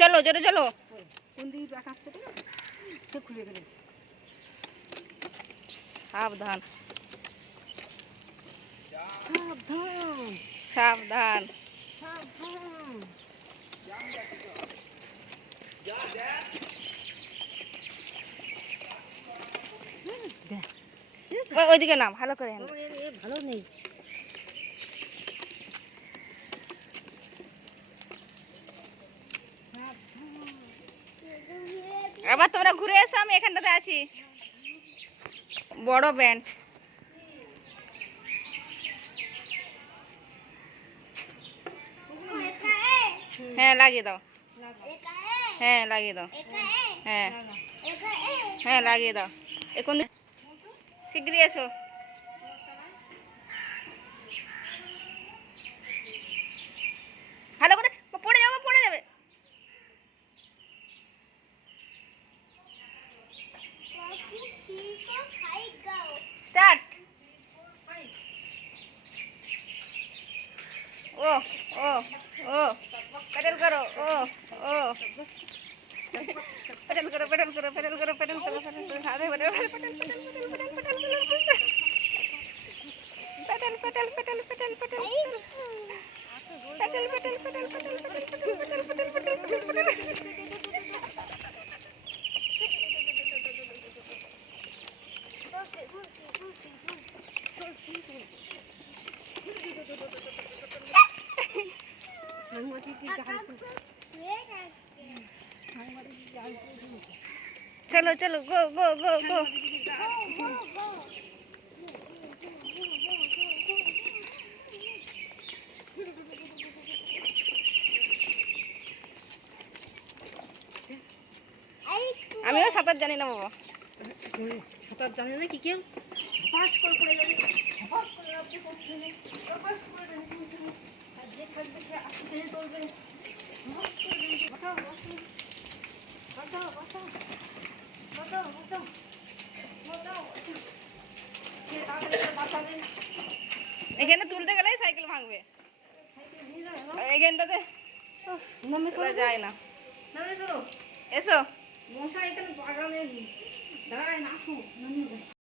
চলো জোরে চলো। কোন দিকে দেখাচ্ছে তো সে খুলে ফেলেছে। সাবধান সাবধান সাবধান। সাবধান। ওইদিকে না ভালো করে ভালো নেই। আবার তোমরা ঘুরে এসো, আমি এখানটাতে আছি। বড় ব্যান্ড। হ্যাঁ লাগিয়ে দাও। হ্যাঁ লাগিয়ে দাও। হ্যাঁ হ্যাঁ লাগিয়ে দাও। এখন শিগগিরই এসো। ভালো করে পড়ে যাবে পড়ে যাবে। স্টার্ট। ও ও ও পেডেল করো। ও ও পেডেল করো পেডেল করো পেডেল করো পেডেল করো পেডেল করো। আরে pedal pedal pedal pedal pedal pedal pedal pedal pedal pedal চলো চলো গো গো গো গো। আমিও সাঁতার জানি না বাবা। সাঁতার জানে না কি কেউ? পাস করে পড়ে যাবে, পাস করে আপনি করতে নেই, পাস করে আর যে থাকবে সে আস্তে চলবে। বাঁচাও বাঁচাও বাঁচাও বাঁচাও বাঁচাও বাঁচাও বাঁচাও। সে তাড়াতাড়ি বাঁচাবে। এখানে তুলতে গেলেই সাইকেল ভাঙবে। এখানটাতে নামে চলে যায় না। নামে চলো। এসো। মশা এখানে বাগানে দাঁড়ায় না, আসো নামিয়ে